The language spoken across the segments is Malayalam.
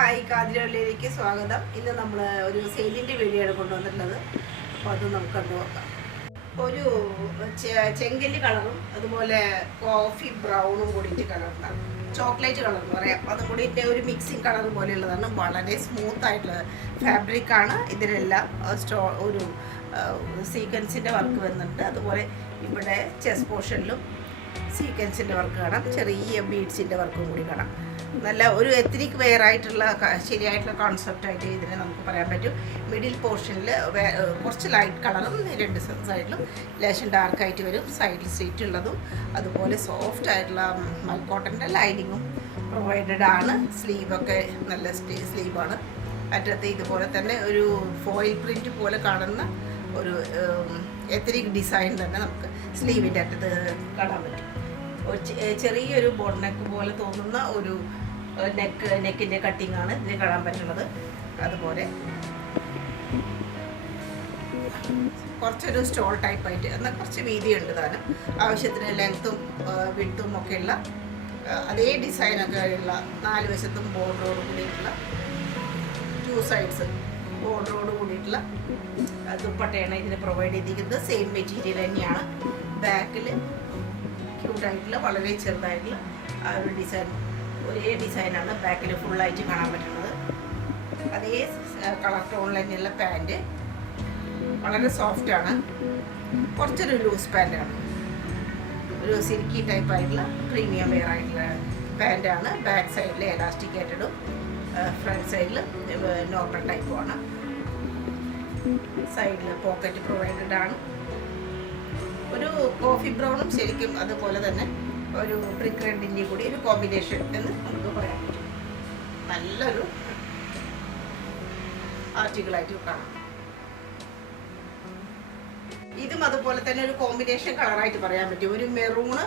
ഹായ്, കാതിരവള്ളിയിലേക്ക് സ്വാഗതം. ഇന്ന് നമ്മൾ ഒരു സെയിലിൻ്റെ വീഡിയോ ആണ് കൊണ്ടുവന്നിട്ടുള്ളത്. അപ്പോൾ അത് നമുക്ക് കണ്ടു നോക്കാം. ഒരു ചെങ്കല്ലി കളറും അതുപോലെ കോഫി ബ്രൗണും കൂടിയിട്ട് കളറുണ്ടാകും, ചോക്ലേറ്റ് കളർ എന്ന് പറയാം. അതും കൂടിയിട്ട് ഒരു മിക്സിങ് കളർ പോലെയുള്ളതാണ്. വളരെ സ്മൂത്ത് ആയിട്ടുള്ള ഫാബ്രിക്കാണ്. ഇതിലെല്ലാം ഒരു സീക്വൻസിൻ്റെ വർക്ക് വരുന്നുണ്ട്. അതുപോലെ ഇവിടെ ചെസ്റ്റ് പോർഷനിലും സീക്വൻസിൻ്റെ വർക്ക് കാണാം, ചെറിയ ബീഡ്സിൻ്റെ വർക്കും കൂടി കാണാം. നല്ല ഒരു എത്നിക് വെയർ ആയിട്ടുള്ള ശരിയായിട്ടുള്ള കോൺസെപ്റ്റായിട്ട് ഇതിനെ നമുക്ക് പറയാൻ പറ്റും. മിഡിൽ പോർഷനിൽ കുറച്ച് ലൈറ്റ് കളറും രണ്ട് സൈഡിലും ലേശം ഡാർക്കായിട്ട് വരും. സൈഡിൽ സീറ്റ് ഉള്ളതും അതുപോലെ സോഫ്റ്റ് ആയിട്ടുള്ള മൽക്കോട്ടൻ്റെ ലൈനിങ്ങും പ്രൊവൈഡഡ് ആണ്. സ്ലീവൊക്കെ നല്ല സ്ലീവാണ്. അറ്റത്ത് ഇതുപോലെ തന്നെ ഒരു ഫോയിൽ പ്രിൻറ്റ് പോലെ കാണുന്ന ഒരു എത്നിക് ഡിസൈൻ തന്നെ നമുക്ക് സ്ലീവിൻ്റെ അറ്റത്ത് കാണാൻ പറ്റും. ചെറിയൊരു ബോട്ട് നെക്ക് പോലെ തോന്നുന്ന ഒരു നെക്കിൻ്റെ കട്ടിങ് ആണ് ഇതിൽ കാണാൻ പറ്റുന്നത്. അതുപോലെ കുറച്ചൊരു സ്റ്റോൾ ടൈപ്പായിട്ട് എന്നാൽ കുറച്ച് വീതിയുണ്ട് താനും. ആവശ്യത്തിന് ലെങ്ത്തും വിഡ്ത്തും ഒക്കെയുള്ള അതേ ഡിസൈനൊക്കെ ഉള്ള 4 വശത്തും ബോർഡറോട് കൂടിയിട്ടുള്ള 2 സൈഡ്സ് ബോർഡറോട് കൂടിയിട്ടുള്ള ദുപ്പട്ടയാണ് ഇതിന് പ്രൊവൈഡ് ചെയ്തിരിക്കുന്നത്. സെയിം മെറ്റീരിയൽ തന്നെയാണ്. ബാക്കിൽ ക്യൂട്ടായിട്ടുള്ള വളരെ ചെറുതായിട്ടുള്ള ആ ഒരു ഡിസൈൻ, ഒരേ ഡിസൈനാണ് ബാക്കിൽ ഫുള്ളായിട്ട് കാണാൻ പറ്റുന്നത്. അതേ കളർ ടോണിൽ തന്നെയുള്ള പാൻറ്റ് വളരെ സോഫ്റ്റാണ്. കുറച്ചൊരു ലൂസ് പാൻറ്റാണ്, ഒരു സിൽക്കി ടൈപ്പായിട്ടുള്ള പ്രീമിയം വെയർ ആയിട്ടുള്ള പാൻറ്റാണ്. ബാക്ക് സൈഡിൽ എലാസ്റ്റിക് ആയിട്ടിടും, ഫ്രണ്ട് സൈഡിൽ നോർമൽ ടൈപ്പുമാണ്. സൈഡിൽ പോക്കറ്റ് പ്രൊവൈഡഡ് ആണ്. ഒരു കോഫി ബ്രൗണും ശരിക്കും അതുപോലെ തന്നെ ഒരു ബ്രിക്ക് റെഡിൻ്റെ കൂടി ഒരു കോമ്പിനേഷൻ എന്ന് നമുക്ക് പറയാൻ പറ്റും. നല്ലൊരു ആർട്ടിക്കിളായിട്ട് കാണാം. ഇതും അതുപോലെ തന്നെ ഒരു കോമ്പിനേഷൻ കളറായിട്ട് പറയാൻ പറ്റും. ഒരു മെറൂണ്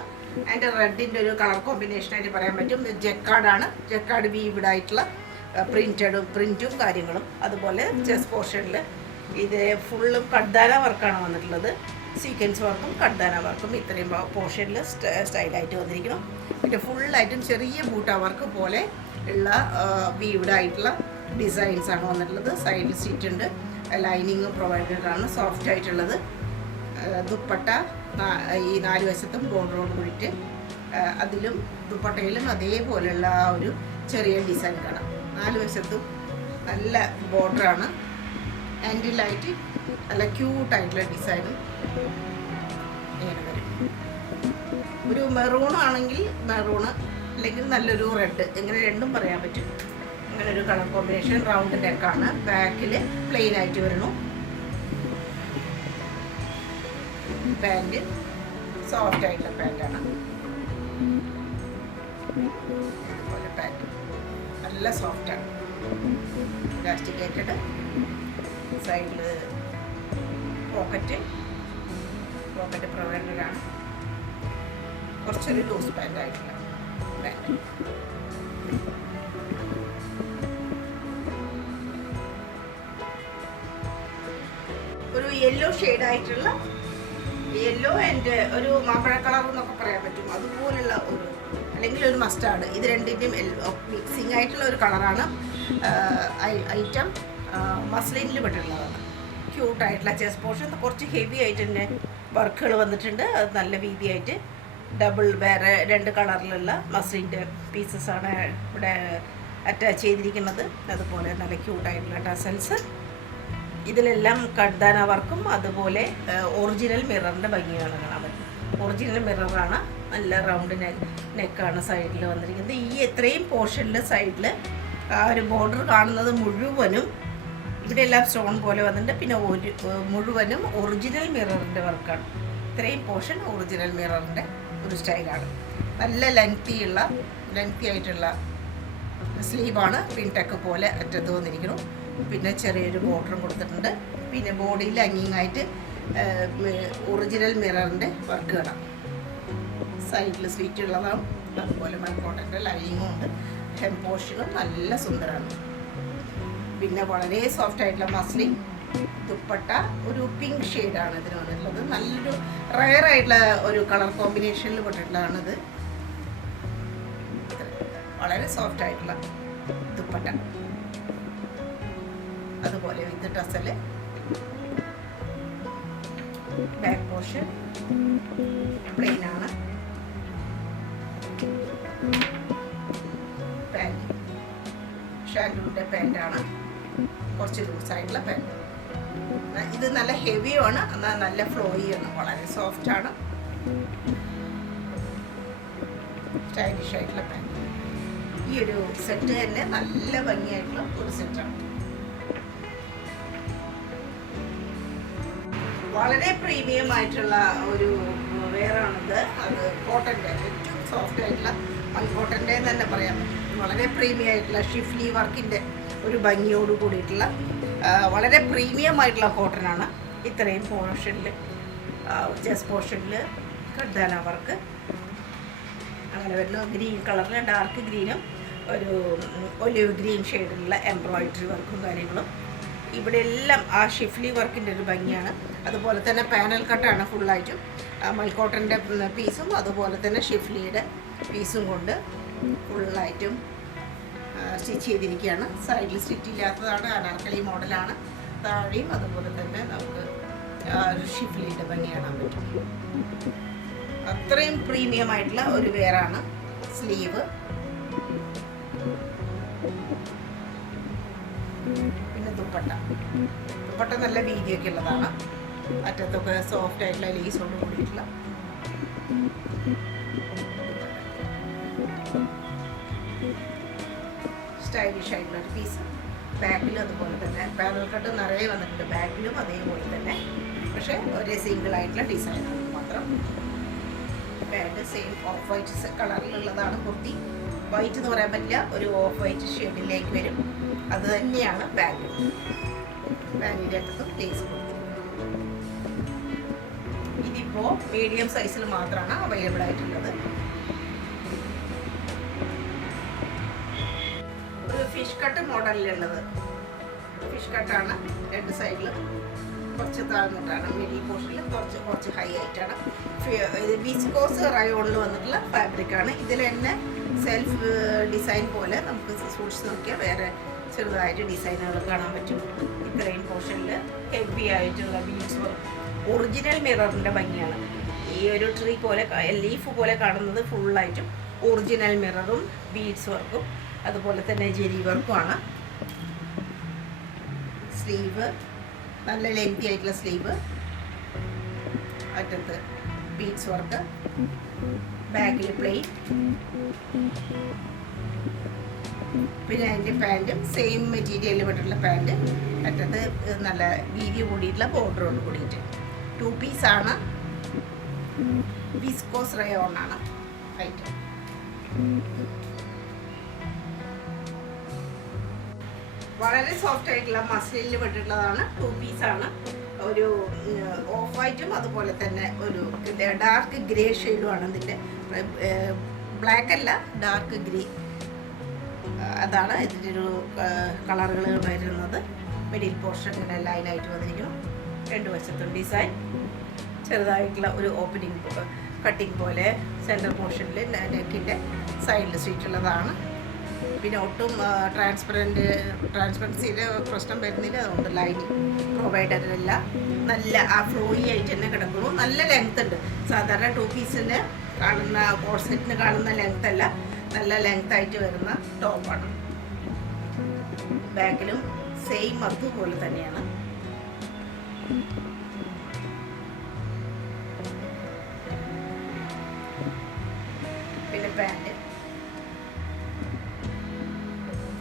ആൻഡ് റെഡിൻ്റെ ഒരു കളർ കോമ്പിനേഷനായിട്ട് പറയാൻ പറ്റും. ജക്കാർഡാണ്, ജക്കാർഡ് വീവ്ഡ് ആയിട്ടുള്ള പ്രിൻറ്റും കാര്യങ്ങളും. അതുപോലെ ചെസ്റ്റ് പോർഷനിൽ ഇത് ഫുള്ളും കഡ്ദാന വർക്കാണ് വന്നിട്ടുള്ളത്. സീക്വൻസ് വർക്കും കഡ്ദാന വർക്കും ഇത്രയും പോർഷനിൽ സ്റ്റൈലായിട്ട് വന്നിരിക്കണം. പിന്നെ ഫുള്ളായിട്ടും ചെറിയ ബൂട്ട വർക്ക് പോലെ ഉള്ള വീവ്ഡ് ആയിട്ടുള്ള ഡിസൈൻസാണ് വന്നിട്ടുള്ളത്. സൈഡിൽ സീറ്റ് ഉണ്ട്, ലൈനിങ് പ്രൊവൈഡഡ് ആണ്, സോഫ്റ്റ് ആയിട്ടുള്ളത്. ദുപ്പട്ട ഈ 4 വശത്തും ബോർഡറോട് കൂടിയിട്ട് അതിലും ദുപ്പട്ടയിലും അതേപോലെയുള്ള ആ ഒരു ചെറിയ ഡിസൈൻ കാണാം. 4 വശത്തും നല്ല ബോർഡറാണ്. ആൻഡിലായിട്ട് നല്ല ക്യൂട്ടായിട്ടുള്ള ഡിസൈനും ഇങ്ങനെ വരും. ഒരു മെറൂൺ ആണെങ്കിൽ മെറൂണ്, അല്ലെങ്കിൽ നല്ലൊരു റെഡ്, ഇങ്ങനെ രണ്ടും പറയാൻ പറ്റും. അങ്ങനെ ഒരു കളർ കോമ്പിനേഷൻ. റൗണ്ട് നെക്കാണ്, ബാക്കിൽ പ്ലെയിൻ ആയിട്ട് വരുന്നു. പാൻറ് സോഫ്റ്റ് ആയിട്ടുള്ള പാൻറ്റാണ്. അതുപോലെ പാൻറ് നല്ല സോഫ്റ്റാണ്, ഇലാസ്റ്റിക്കേറ്റഡ്. സൈഡിൽ പോക്കറ്റ് പ്രൊവൈഡഡ് ആണ്. കുറച്ചൊരു ലൂസ് പാൻ്റ് ആയിട്ടുള്ള പാൻറ്. ഒരു യെല്ലോ ഷെയ്ഡായിട്ടുള്ള, യെല്ലോ ആൻഡ് ഒരു മാമ്പഴ കളർ എന്നൊക്കെ പറയാൻ പറ്റും. അതുപോലുള്ള ഒരു, അല്ലെങ്കിൽ ഒരു മസ്റ്റാർഡ്, ഇത് രണ്ടിൻ്റെയും മിക്സിങ് ആയിട്ടുള്ള ഒരു കളറാണ്. ഐറ്റം മസ്ലിനിൽ പെട്ടിട്ടുള്ളതാണ്. ക്യൂട്ടായിട്ടുള്ള ചെസ്റ്റ് പോർഷൻ കുറച്ച് ഹെവി ആയിട്ട് തന്നെ വർക്കുകൾ വന്നിട്ടുണ്ട്. അത് നല്ല വീതിയായിട്ട് ഡബിൾ വേറെ 2 കളറിലുള്ള മസ്ലിൻ്റെ പീസസാണ് ഇവിടെ അറ്റാച്ച് ചെയ്തിരിക്കുന്നത്. അതുപോലെ നല്ല ക്യൂട്ടായിട്ടുള്ള ടസൽസ്. ഇതിലെല്ലാം കഡ്ദാന വർക്കും അതുപോലെ ഒറിജിനൽ മിററിൻ്റെ ഭംഗിയാണ് കാണാൻ പറ്റും. ഒറിജിനൽ മിററാണ്. നല്ല റൗണ്ട് നെക്കാണ് സൈഡിൽ വന്നിരിക്കുന്നത്. ഈ എത്രയും പോർഷനിൽ സൈഡിൽ ആ ഒരു ബോർഡർ കാണുന്നത് മുഴുവനും ഇവിടെ എല്ലാം സ്റ്റോൺ പോലെ വന്നിട്ടുണ്ട്. പിന്നെ മുഴുവനും ഒറിജിനൽ മിററിൻ്റെ വർക്കാണ്. ഇത്രയും പോർഷൻ ഒറിജിനൽ മിററിൻ്റെ ഒരു സ്റ്റൈലാണ്. നല്ല ലെങ്തി ആയിട്ടുള്ള സ്ലീവാണ്. പിൻടെക്ക് പോലെ അറ്റത്ത് വന്നിരിക്കണം. പിന്നെ ചെറിയൊരു ബോർഡറും കൊടുത്തിട്ടുണ്ട്. പിന്നെ ബോഡിയിൽ ആയിട്ട് ഒറിജിനൽ മിററിൻ്റെ വർക്ക് കാണാം. സൈഡിൽ സ്വീറ്റ് ഉള്ളതാണ്. അതുപോലെ മൽക്കോട്ടൻ്റെ ലൈനിങ്ങും ഉണ്ട്. ഹെം പോർഷനും നല്ല സുന്ദരമാണ്. പിന്നെ വളരെ സോഫ്റ്റ് ആയിട്ടുള്ള മസ്ലിൻ ദുപ്പട്ട, ഒരു പിങ്ക് ഷെയ്ഡാണ് ഇതിന് വന്നിട്ടുള്ളത്. നല്ലൊരു റയർ ആയിട്ടുള്ള ഒരു കളർ കോമ്പിനേഷനിൽ പെട്ടിട്ടുള്ളതാണിത്. വളരെ സോഫ്റ്റ് ആയിട്ടുള്ള ദുപ്പട്ട അതുപോലെ വിത്ത് ടസല്. ബാക്ക് പോർഷൻ പ്ലെയിൻ ആണ്. പാൻറ് ഷാൻഡൂറിൻ്റെ പാൻറ്റാണ്, കുറച്ച് ലൂസായിട്ടുള്ള പാൻറ്. ഇത് നല്ല ഹെവിയാണ്, എന്നാൽ നല്ല ഫ്ലോയിയാണ്, വളരെ സോഫ്റ്റാണ്, സ്റ്റൈലിഷ് ആയിട്ടുള്ള പാൻറ്. ഈ ഒരു സെറ്റ് തന്നെ നല്ല ഭംഗിയായിട്ടുള്ള ഒരു സെറ്റാണ്. വളരെ പ്രീമിയം ആയിട്ടുള്ള ഒരു വെയറാണിത്. അത് കോട്ടൻ്റെ ഏറ്റവും സോഫ്റ്റ് ആയിട്ടുള്ള കോട്ടൻ്റെ തന്നെ പറയാൻ പറ്റും. വളരെ പ്രീമിയം ആയിട്ടുള്ള ഷിഫ്ലി വർക്കിൻ്റെ ഒരു ഭംഗിയോട് കൂടിയിട്ടുള്ള വളരെ പ്രീമിയം ആയിട്ടുള്ള കോട്ടനാണ്. ഇത്രയും പോർഷനിൽ ചെസ്റ്റ് പോർഷനിൽ കർദാന വർക്ക് അങ്ങനെ വരുന്ന ഗ്രീൻ കളറിൽ ഡാർക്ക് ഗ്രീനും ഒരു ഒലിവ് ഗ്രീൻ ഷെയ്ഡിലുള്ള എംബ്രോയിഡറി വർക്കും കാര്യങ്ങളും. ഇവിടെ എല്ലാം ആ ഷിഫ്ലി വർക്കിൻ്റെ ഒരു ഭംഗിയാണ്. അതുപോലെ തന്നെ പാനൽ കട്ടാണ് ഫുള്ളായിട്ടും. മൽക്കോട്ടൻ്റെ പീസും അതുപോലെ തന്നെ ഷിഫ്ലിയുടെ പീസും കൊണ്ട് ഫുള്ളായിട്ടും സ്റ്റിച്ച് ചെയ്തിരിക്കുകയാണ്. സൈഡിൽ സ്റ്റിച്ച് ഇല്ലാത്തതാണ്, അനാർക്കലി മോഡലാണ്. താഴെയും അതുപോലെ തന്നെ നമുക്ക് ഒരു ഷിഫ്ലിയുടെ ഭംഗി കാണാൻ പറ്റും. അത്രയും പ്രീമിയം ആയിട്ടുള്ള ഒരു വെയറാണ്. സ്ലീവ്, പിന്നെ ദുപ്പട്ട നല്ല വീതിയൊക്കെ ഉള്ളതാണ്. അറ്റത്തൊക്കെ സോഫ്റ്റ് ആയിട്ടുള്ള ലേസോട് കൂടിയിട്ടുള്ള സ്റ്റൈലിഷ് ആയിട്ടുള്ള ഒരു പീസ്. ബാക്കിലും അതുപോലെ തന്നെ പാനൽ കട്ട് നിറയെ വന്നിട്ടുണ്ട്. ബാക്കിലും അതേപോലെ തന്നെ, പക്ഷേ ഒരേ സിംഗിൾ ആയിട്ടുള്ള ഡിസൈനാണ് മാത്രം. പാൻറ് സെയിം ഓഫ് വൈറ്റ് കളറിലുള്ളതാണ്. കുർത്തി വൈറ്റ് എന്ന് പറയാൻ പറ്റില്ല, ഒരു ഓഫ് വൈറ്റ് ഷെയ്ഡിലേക്ക് വരും. അത് തന്നെയാണ് ബാഗ്. ബാഗിൻ്റെ അറ്റത്തും ലേസ് കൊടുത്തു. ഇതിപ്പോൾ മീഡിയം സൈസിൽ മാത്രമാണ് അവൈലബിൾ ആയിട്ടുള്ളത്. ഒരു ഫിഷ് കട്ട് മോഡലിലുള്ളത്. ഫിഷ് കട്ടാണ്. രണ്ട് സൈഡിലും കുറച്ച് താഴ്ന്നിട്ടാണ്. മിഡിൽ പോർഷനിൽ കുറച്ച് ഹൈ ആയിട്ടാണ്. ഇത് വിസ്കോസ് റയോണിൽ വന്നിട്ടുള്ള ഫാബ്രിക്കാണ്. ഇതിൽ തന്നെ സെൽഫ് ഡിസൈൻ പോലെ നമുക്ക് സൂക്ഷിച്ച് നോക്കിയാൽ വേറെ ചെറുതായിട്ട് ഡിസൈനുകൾ കാണാൻ പറ്റും. ഇത്രയും പോർഷനിൽ ഹെവി ആയിട്ടുള്ള ബീഡ്സ് വർക്ക്. ഒറിജിനൽ മിററിൻ്റെ ഭംഗിയാണ്. ഈ ഒരു ട്രീ പോലെ ലീഫ് പോലെ കാണുന്നത് ഫുള്ളായിട്ടും ഒറിജിനൽ മിററും ബീഡ്സ് വർക്കും അതുപോലെ തന്നെ ജെരി വർക്കുമാണ്. സ്ലീവ് നല്ല ലെങ്തി ആയിട്ടുള്ള സ്ലീവ്, അറ്റത്ത് ബീഡ്സ് വർക്ക്, ബാക്കിൽ പ്ലെയിൻ. പിന്നെ അതിൻ്റെ പാൻറ്റും സെയിം മെറ്റീരിയലിൽ പെട്ടിട്ടുള്ള പാൻറ്റ്, അറ്റത്ത് നല്ല വീതി കൂടിയിട്ടുള്ള ബോർഡറോട് കൂടിയിട്ട്. 2 പീസാണ്. വിസ്കോസ് റയോണാണ് ഐറ്റം. വളരെ സോഫ്റ്റ് ആയിട്ടുള്ള മസ്ലിനിൽ പെട്ടിട്ടുള്ളതാണ്. 2 പീസാണ്. ഒരു ഓഫ് വൈറ്റും അതുപോലെ തന്നെ ഒരു ഡാർക്ക് ഗ്രേ ഷെയ്ഡുമാണ് ഇതിൻ്റെ. ബ്ലാക്ക് അല്ല, ഡാർക്ക് ഗ്രേ. അതാണ് ഇതിൻ്റെ ഒരു കളറുകൾ വരുന്നത്. മിഡിൽ പോർഷൻ ഇങ്ങനെ ലൈനായിട്ട് വന്നിരിക്കണം. രണ്ട് വശത്തും ഡിസൈൻ. ചെറുതായിട്ടുള്ള ഒരു ഓപ്പണിംഗ് കട്ടിങ് പോലെ സെൻറ്റർ പോർഷനിൽ നെക്കിൻ്റെ സൈഡിൽ സ്റ്റിച്ചുള്ളതാണ്. പിന്നെ ഒട്ടും ട്രാൻസ്പെറൻസിയുടെ പ്രശ്നം വരുന്നില്ല. അതുകൊണ്ട് ലൈനിങ് പ്രൊവൈഡറില്ല. നല്ല ആ ഫ്ലോയി ആയിട്ട് തന്നെ കിടക്കുന്നു. നല്ല ലെങ്ത് ഉണ്ട്. സാധാരണ 2 പീസിന് കാണുന്ന കോഡ് സെറ്റിന് കാണുന്ന ലെങ്ത് അല്ല, നല്ല ലെങ്ത് ആയിട്ട് വരുന്ന ടോപ്പാണ്. ബാക്കിലും സെയിം അതുപോലെ തന്നെയാണ്. പിന്നെ പാൻറ്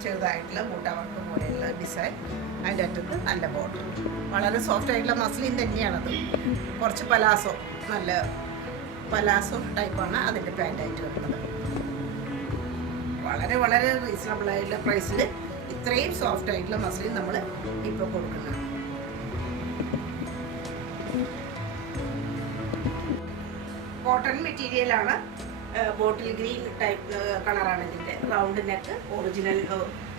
ചെറുതായിട്ടുള്ള ബൂട്ട വർക്ക് പോലെയുള്ള ഡിസൈൻ. അതിൻ്റെ അറ്റത്ത് നല്ല ബോർഡർ. വളരെ സോഫ്റ്റ് ആയിട്ടുള്ള മസ്ലിൻ തന്നെയാണത്. കുറച്ച് പലാസോ, നല്ല പലാസോ ടൈപ്പാണ് അതിൻ്റെ പാൻറ്റായിട്ട് വരുന്നത്. വളരെ വളരെ റീസണബിൾ ആയിട്ടുള്ള പ്രൈസിൽ ഇത്രയും സോഫ്റ്റ് ആയിട്ടുള്ള മസ്ലിൻ നമ്മൾ ഇപ്പോൾ കൊടുക്കുന്നത്. കോട്ടൺ മെറ്റീരിയലാണ്. ബോട്ടിൽ ഗ്രീൻ ടൈപ്പ് കളറാണ് ഇതിൻ്റെ. റൗണ്ട് നെക്ക്, ഒറിജിനൽ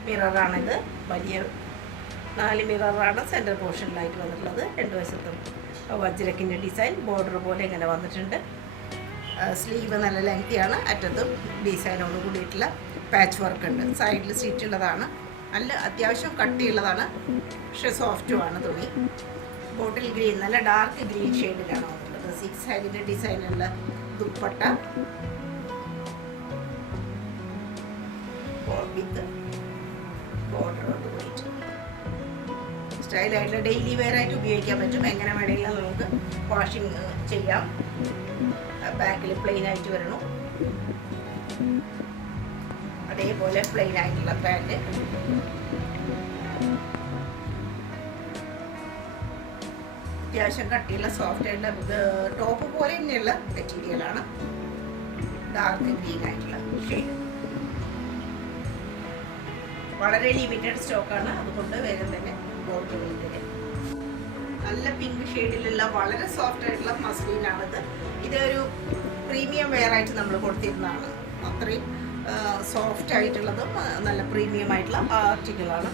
മിററാണിത്. വലിയ 4 മിററാണ് സെൻറ്റർ പോർഷനിലായിട്ട് വന്നിട്ടുള്ളത്. രണ്ട് വശത്തും വജ്രക്കിൻ്റെ ഡിസൈൻ ബോർഡർ പോലെ ഇങ്ങനെ വന്നിട്ടുണ്ട്. സ്ലീവ് നല്ല ലെങ്തിയാണ്. അറ്റത്തും ഡിസൈനോട് കൂടിയിട്ടുള്ള പാച്ച് വർക്ക് ഉണ്ട്. സൈഡിൽ സ്റ്റിച്ച് ഉള്ളതാണ്. നല്ല അത്യാവശ്യം കട്ടിയുള്ളതാണ്, പക്ഷെ സോഫ്റ്റുമാണ് തുണി. ബോട്ടിൽ ഗ്രീൻ, നല്ല ഡാർക്ക് ഗ്രീൻ ഷെയ്ഡിലാണ് വന്നിട്ടുള്ളത്. 6 സൈഡിൻ്റെ ഡിസൈനുള്ള ദുപ്പട്ട വിത്ത് ബോർഡറോട് കൂടിയിട്ട് സ്റ്റൈലായിട്ടുള്ള ഡെയിലി വെയർ ആയിട്ട് ഉപയോഗിക്കാൻ പറ്റും. എങ്ങനെ വേണമെങ്കിലും നമുക്ക് വാഷിങ് ചെയ്യാം. ബാക്കിൽ പ്ലെയിൻ ആയിട്ട് വരണം. അതേപോലെ പ്ലെയിൻ ആയിട്ടുള്ള പാൻറ്, അത്യാവശ്യം കട്ടിയുള്ള സോഫ്റ്റ് ആയിട്ടുള്ള ടോപ്പ് പോലെ തന്നെയുള്ള മെറ്റീരിയലാണ്. ഡാർക്ക് ഗ്രീൻ ആയിട്ടുള്ള ഷെയ്ഡ്. വളരെ ലിമിറ്റഡ് സ്റ്റോക്കാണ്, അതുകൊണ്ട് വേഗം തന്നെ ഓർഡർ ചെയ്തത്. നല്ല പിങ്ക് ഷെയ്ഡിലുള്ള വളരെ സോഫ്റ്റ് ആയിട്ടുള്ള മസ്ലിനാണിത്. ഇതൊരു പ്രീമിയം വെയർ ആയിട്ട് നമ്മൾ കൊടുത്തിരുന്നതാണ്. അത്രയും സോഫ്റ്റ് ആയിട്ടുള്ളതും നല്ല പ്രീമിയം ആയിട്ടുള്ള ആർട്ടിക്കിളാണ്.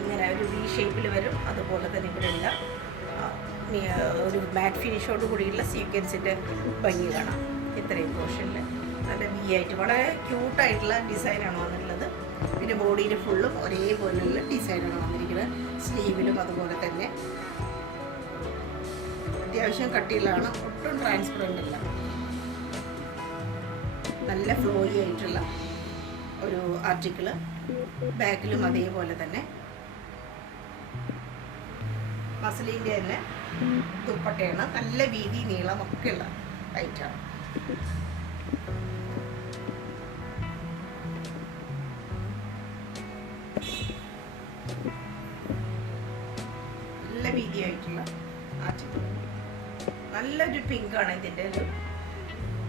ഇങ്ങനെ ഒരു വി ഷേപ്പിൽ വരും. അതുപോലെ തന്നെ ഇവിടെ എല്ലാം ഒരു മാറ്റ് ഫിനിഷോട് കൂടിയുള്ള സീക്വൻസിൻ്റെ ഭംഗി കാണാം. ഇത്രയും പോർഷനിൽ നല്ല വി ആയിട്ട് വളരെ ക്യൂട്ടായിട്ടുള്ള ഡിസൈനാണ് വന്നിട്ടുള്ളത്. പിന്നെ ബോഡിയിൽ ഫുള്ളും ഒരേപോലെയുള്ള ഡിസൈനാണ് വന്നിരിക്കുന്നത്. സ്ലീവിലും അതുപോലെ തന്നെ അത്യാവശ്യം കട്ടിയിലാണ്, ഒട്ടും ട്രാൻസ്പെറൻ്റ് അല്ല. നല്ല ഫ്ലോയി ആയിട്ടുള്ള ഒരു ആർട്ടിക്കിള്. ബാക്കിലും അതേപോലെ തന്നെ മസ്ലിൻ്റെ തന്നെ ദുപ്പട്ടയാണ്. നല്ല വീതി നീളം ഒക്കെ ഉള്ള ഐറ്റാണ്. നല്ല വീതിയായിട്ടുള്ള ആർട്ടിക്കിൾ. നല്ലൊരു പിങ്കാണ് ഇതിൻ്റെ ഒരു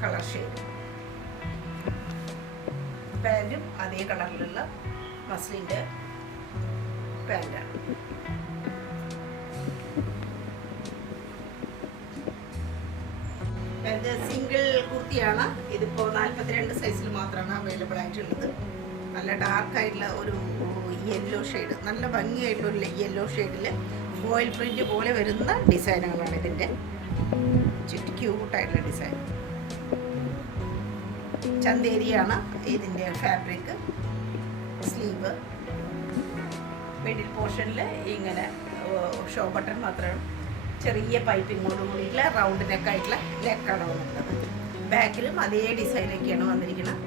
കളർ ഷെയ്ഡ്. പാൻറ്റും അതേ കളറിലുള്ള മസ്ലിൻ്റെ പാൻറ്റാണ്. ഇത് സിംഗിൾ കുർത്തിയാണ്. ഇതിപ്പോൾ 42 സൈസിൽ മാത്രമാണ് അവൈലബിൾ ആയിട്ടുള്ളത്. നല്ല ഡാർക്കായിട്ടുള്ള ഒരു യെല്ലോ ഷെയ്ഡ്, നല്ല ഭംഗിയായിട്ടുള്ള യെല്ലോ ഷെയ്ഡിൽ ഫോയിൽ പ്രിന്റ് പോലെ വരുന്ന ഡിസൈനുകളാണ് ഇതിൻ്റെ. ചുറ്റി ക്യൂട്ടായിട്ടുള്ള ഡിസൈൻ. ചന്തേരിയാണ് ഇതിൻ്റെ ഫാബ്രിക്. സ്ലീവ് മിഡിൽ പോർഷനിൽ ഇങ്ങനെ ഷോ ബട്ടൺ മാത്രമാണ്, ചെറിയ പൈപ്പിങ്ങോട് കൂടിയിട്ടുള്ള റൗണ്ട് നെക്കായിട്ടുള്ള നെക്കാണ് വന്നിട്ടുള്ളത്. ബാക്കിലും അതേ ഡിസൈനൊക്കെയാണ് വന്നിരിക്കുന്നത്.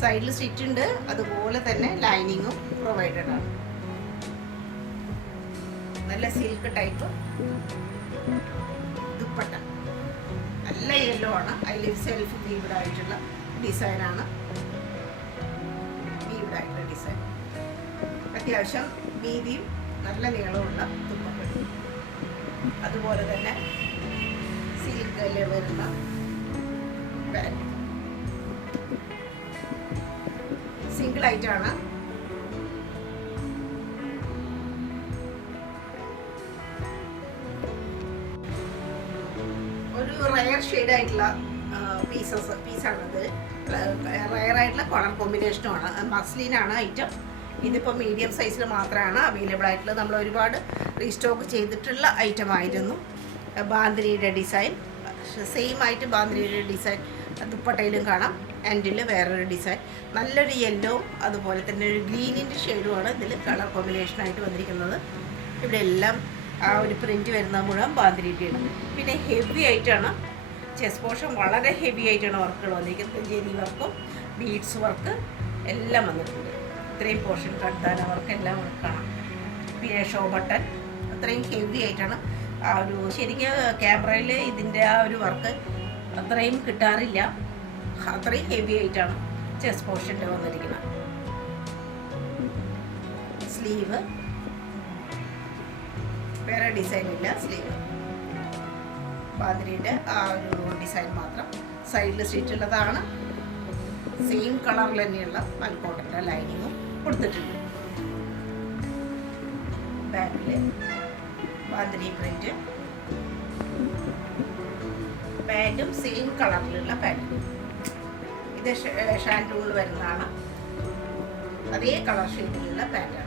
സൈഡിൽ സ്റ്റിച്ച് ഉണ്ട്, അതുപോലെ തന്നെ ലൈനിങ്ങും പ്രൊവൈഡഡ് ആണ്. നല്ല സിൽക്ക് ടൈപ്പ് ദുപ്പട്ട. നല്ല യെല്ലോ ആണ്. അതിൽ സെൽഫ് വീവ്ഡ് ആയിട്ടുള്ള ഡിസൈനാണ്. വീവ്ഡ് ആയിട്ടുള്ള ഡിസൈൻ. അത്യാവശ്യം വീതിയും നല്ല നീളമുള്ള ദുപ്പട്ട. അതുപോലെ തന്നെ സിൽക്കിൽ വരുന്ന പാൻറ്. സിംഗിൾ ആയിട്ടാണ്. ഒരു റയർ ഷെയ്ഡ് ആയിട്ടുള്ള പീസാണത്. റയർ ആയിട്ടുള്ള കളർ കോമ്പിനേഷനുമാണ്. മസ്ലിനാണ് ഐറ്റം. ഇതിപ്പോൾ മീഡിയം സൈസിൽ മാത്രമാണ് അവൈലബിൾ ആയിട്ടുള്ളത്. നമ്മൾ ഒരുപാട് റീസ്റ്റോക്ക് ചെയ്തിട്ടുള്ള ഐറ്റം ആയിരുന്നു. ബാന്തിനിയുടെ ഡിസൈൻ സെയിം ആയിട്ട് ബാന്തിനിയുടെ ഡിസൈൻ ദുപ്പട്ടയിലും കാണാം. എൻഡിൽ വേറൊരു ഡിസൈൻ. നല്ലൊരു യെല്ലോ അതുപോലെ തന്നെ ഒരു ഗ്രീനിൻ്റെ ഷെയ്ഡുമാണ് ഇതിൽ കളർ കോമ്പിനേഷനായിട്ട് വന്നിരിക്കുന്നത്. ഇവിടെ എല്ലാം ആ ഒരു പ്രിൻറ്റ് വരുന്ന മുഴുവൻ ബാന്തിനിയുടെയാണ്. പിന്നെ ഹെവി ആയിട്ടാണ് ചെസ്റ്റ് പോർഷൻ, വളരെ ഹെവി ആയിട്ടാണ് വർക്കുകൾ വന്നിരിക്കുന്നത്. ജെരി വർക്കും ബീഡ്സ് വർക്ക് എല്ലാം വന്നിട്ടുണ്ട്. ഇത്രയും പോർഷൻ കട്ടാന വർക്ക് എല്ലാം വർക്കാണ്. പിന്നെ ഷോ ബട്ടൺ അത്രയും ഹെവി ആയിട്ടാണ്. ആ ഒരു ശരിക്കും ക്യാമറയിൽ ഇതിൻ്റെ ആ ഒരു വർക്ക് അത്രയും കിട്ടാറില്ല. അത്രയും ഹെവി ആയിട്ടാണ് ചെസ്റ്റ് പോർഷൻ്റെ വന്നിരിക്കുന്നത്. സ്ലീവ് വേറെ ഡിസൈൻ ഇല്ല. സ്ലീവ് ബാന്തിനിയുടെ ആ ഒരു ഡിസൈൻ മാത്രം. സൈഡിൽ സ്റ്റിച്ച് ഉള്ളതാണ്. സെയിം കളറിൽ തന്നെയുള്ള മൽക്കോട്ടൻ്റെ ലൈനിങ്ങും കൊടുത്തിട്ടുണ്ട്. ബാക്കിൽ ബാന്തിനി പ്രിന്റ്. പാൻറ്റും സെയിം കളറിലുള്ള പാൻറ്റ്. ഇത് ഷാൻഡൂൾ വരുന്നതാണ്. അതേ കളർ ഷെയ്ഡിലുള്ള പാൻറ്റാണ്.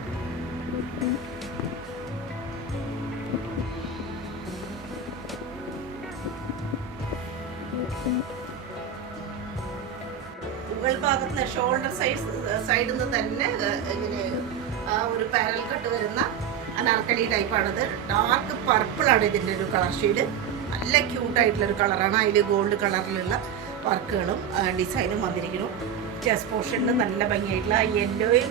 മുകൾ ഭാഗത്ത് ഷോൾഡർ സൈഡിൽ നിന്ന് തന്നെ ഇങ്ങനെ ആ ഒരു പാനൽ കട്ട് വരുന്ന അനാർക്കലി ടൈപ്പാണിത്. ഡാർക്ക് പർപ്പിളാണ് ഇതിൻ്റെ ഒരു കളർ ഷെയ്ഡ്. നല്ല ക്യൂട്ടായിട്ടുള്ളൊരു കളറാണ്. അതിൽ ഗോൾഡ് കളറിലുള്ള വർക്കുകളും ഡിസൈനും വന്നിരിക്കുന്നു. ചെസ്റ്റ് പോർഷനിൽ നല്ല ഭംഗിയായിട്ടുള്ള യെല്ലോയും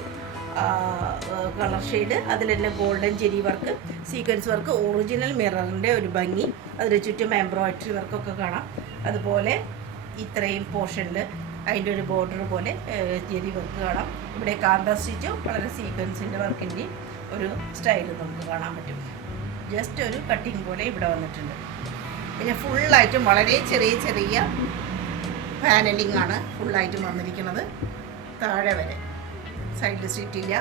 കളർ ഷെയ്ഡ്, അതിലെല്ലാം golden zari work, sequence work, original മിററിൻ്റെ ഒരു ഭംഗി, അതിന് ചുറ്റും എംബ്രോയിഡറി വർക്കൊക്കെ കാണാം. അതുപോലെ ഇത്രയും പോർഷനിൽ അതിൻ്റെ ഒരു ബോർഡർ പോലെ ജെരി വർക്ക് കാണാം. ഇവിടെ കാന്ത സ്റ്റിച്ചും വളരെ സീക്വൻസിൻ്റെ വർക്കിൻ്റെ ഒരു സ്റ്റൈൽ നമുക്ക് കാണാൻ പറ്റും. ജസ്റ്റ് ഒരു കട്ടിങ് പോലെ ഇവിടെ വന്നിട്ടുണ്ട്. പിന്നെ ഫുള്ളായിട്ടും വളരെ ചെറിയ ചെറിയ പാനലിംഗ് ആണ് ഫുള്ളായിട്ടും വന്നിരിക്കുന്നത്. താഴെ വരെ സൈഡിൽ സ്റ്റിച്ചില്ല,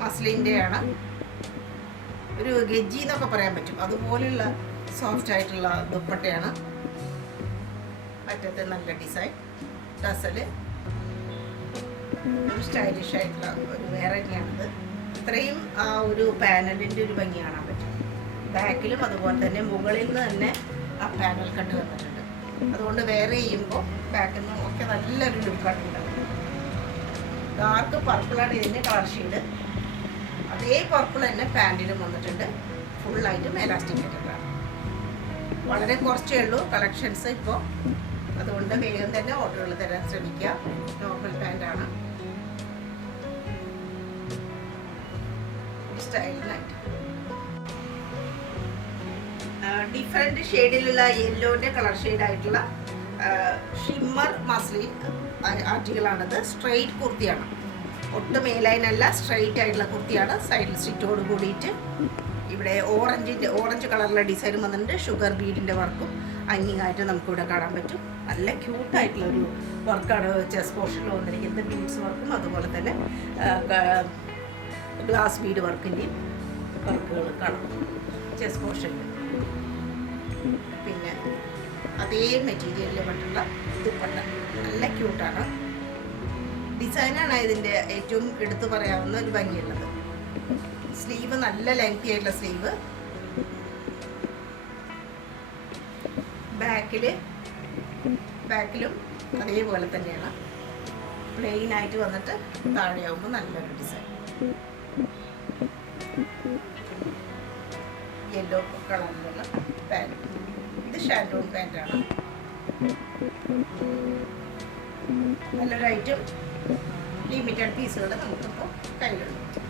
മസ്ലിൻ്റെ ആണ്. ഒരു ഗെജ്ജി എന്നൊക്കെ പറയാൻ പറ്റും, അതുപോലെയുള്ള സോഫ്റ്റ് ആയിട്ടുള്ള ദുപ്പട്ടയാണ്. അറ്റത്ത് നല്ല ഡിസൈൻ, ടസല്, ഒരു സ്റ്റൈലിഷ് ആയിട്ടുള്ള ഒരു വെറൈറ്റിയാണിത്. ഇത്രയും ആ ഒരു പാനലിൻ്റെ ഒരു ഭംഗി കാണാൻ പറ്റും. ബാക്കിലും അതുപോലെ തന്നെ മുകളിൽ നിന്ന് തന്നെ ആ പാനൽ കട്ട് വന്നിട്ടുണ്ട്. അതുകൊണ്ട് വെയർ ചെയ്യുമ്പോൾ ബാക്കിൽ നിന്നും ഒക്കെ നല്ലൊരു ലുക്കാണ് ഉണ്ടാകും. ഡാർക്ക് പർപ്പിളാണ് ഇതിൻ്റെ കളർ ഷെയ്ഡ്. അതേ പർപ്പിൾ തന്നെ പാൻറ്റിലും വന്നിട്ടുണ്ട്. ഫുള്ളായിട്ടും എലാസ്റ്റിക് ആയിട്ടുള്ളതാണ്. വളരെ കുറച്ചേ ഉള്ളൂ കളക്ഷൻസ് ഇപ്പോൾ. അതുകൊണ്ട് വേഗം തന്നെ ഓർഡറുകൾ തരാൻ ശ്രമിക്കുക. നോർമൽ പാൻറ്റാണ്, സ്റ്റൈലിനായിട്ട്. ഡിഫറെൻറ്റ് ഷെയ്ഡിലുള്ള യെല്ലോൻ്റെ കളർ ഷെയ്ഡായിട്ടുള്ള ഷിമ്മർ മസ്ലിൻ ആർട്ടിക്കിളാണിത്. സ്ട്രെയിറ്റ് കുർത്തിയാണ്, ഒട്ടും മേലൈനല്ല, സ്ട്രെയിറ്റ് ആയിട്ടുള്ള കുർത്തിയാണ്. സൈഡിൽ സ്റ്റിച്ചോട് കൂടിയിട്ട് ഇവിടെ ഓറഞ്ച് കളറിലെ ഡിസൈനും വന്നിട്ടുണ്ട്. ഷുഗർ ബീഡിൻ്റെ വർക്കും അങ്ങിങ്ങായിട്ട് നമുക്കിവിടെ കാണാൻ പറ്റും. നല്ല ക്യൂട്ടായിട്ടുള്ളൊരു വർക്കാണ് ചെസ്റ്റ് പോർഷനിൽ വന്നിരിക്കുന്നത്. ബീഡ്സ് വർക്കും അതുപോലെ തന്നെ ഗ്ലാസ് ബീഡ് വർക്കിൻ്റെയും വർക്കുകൾ കാണാം ചെസ്റ്റ് പോർഷനിൽ. പിന്നെ അതേ മെറ്റീരിയലിൽ പറ്റുള്ള ദുപ്പട്ട നല്ല ക്യൂട്ടാണ്. ഡിസൈനാണ് ഇതിൻ്റെ ഏറ്റവും എടുത്തു പറയാവുന്ന ഒരു ഭംഗിയുള്ളത്. സ്ലീവ് നല്ല ലെങ്തി ആയിട്ടുള്ള സ്ലീവ്. ബാക്കിലും അതേപോലെ തന്നെയാണ്. പ്ലെയിൻ ആയിട്ട് വന്നിട്ട് താഴെയാവുമ്പോൾ നല്ലൊരു ഡിസൈൻ. യെല്ലോ കളറിലുള്ള പാൻറ്. ഇത് ഷാൻഡോൺ പാൻറ്റാണ്. നല്ലൊരു ഐറ്റം ലിമിറ്റഡ് പീസുകൾ നമുക്കിപ്പോൾ കയ്യിലുണ്ട്.